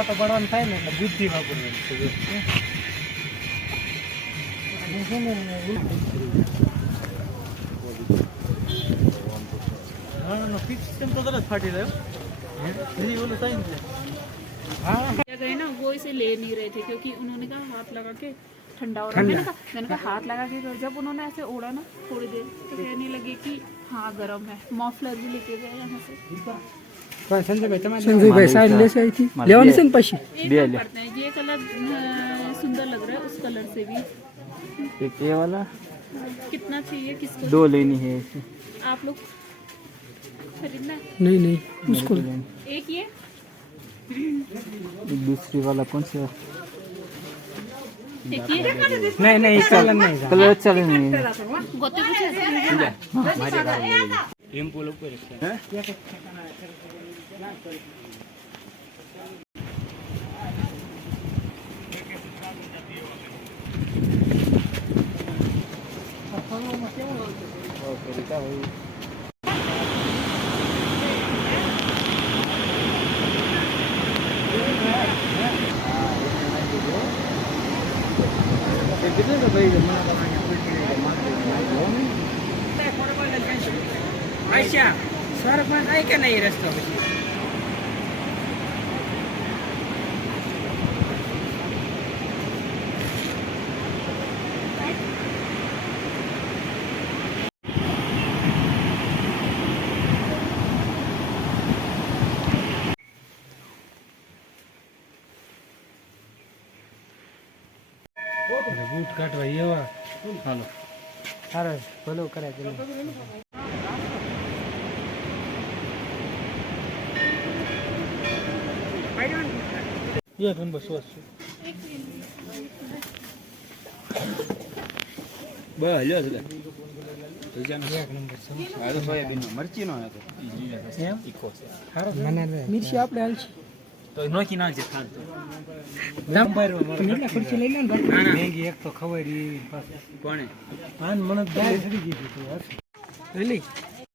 Photo પાડવાનો થાય ને એટલે બુદ્ધિ વાપરવાની છે ફિક્સ તો તરત ફાટી રહ્યો ओलो था हाँ गए ना वो इसे ले नहीं रहे थे क्योंकि उन्होंने कहा हाथ लगा के ठंडा हो रहा है। मैंने कहा हाथ लगा के तो जब उन्होंने ऐसे ओढ़ा ना थोड़ी देर तो कहने लगे कि हाँ गर्म है। मॉफलर भी लेके गए यहाँ से। संजय भाई साइड ले से आई थी लेवानी से पशी एक काम करते हैं ये कलर सुंदर लग रहा है उस कलर से भी। एक ये वाला कितना चाहिए किसको? 2 लेनी है आप लोग खरीदना है? नहीं उसको एक ये दूसरी वाला कौन सा एक ये नहीं चलन नहीं कलर अच्छा नहीं है गोते कुछ ऐसे एम पोलो पर है कितने का भाई जमा बनाया आयशा सर पण आहे का नाही रस्ता પછી बूट काटवा एवा हालो सारा भलो करे चलो ये नंबर 100 બલ્યો છે एक नंबर 100 આ તો સોયાબીન મરચી નો હતો એમ ઈકો છે સારો મને મિર્ચી આપણે હાલ છે તો નોકી નાખજે ખાન તો નંબર એટલા ખર્ચી લઈ લે ને મેંગી એક તો ખવાય રી પાછું કોણે આન મને દાળ ચડી ગઈ હતી રેલી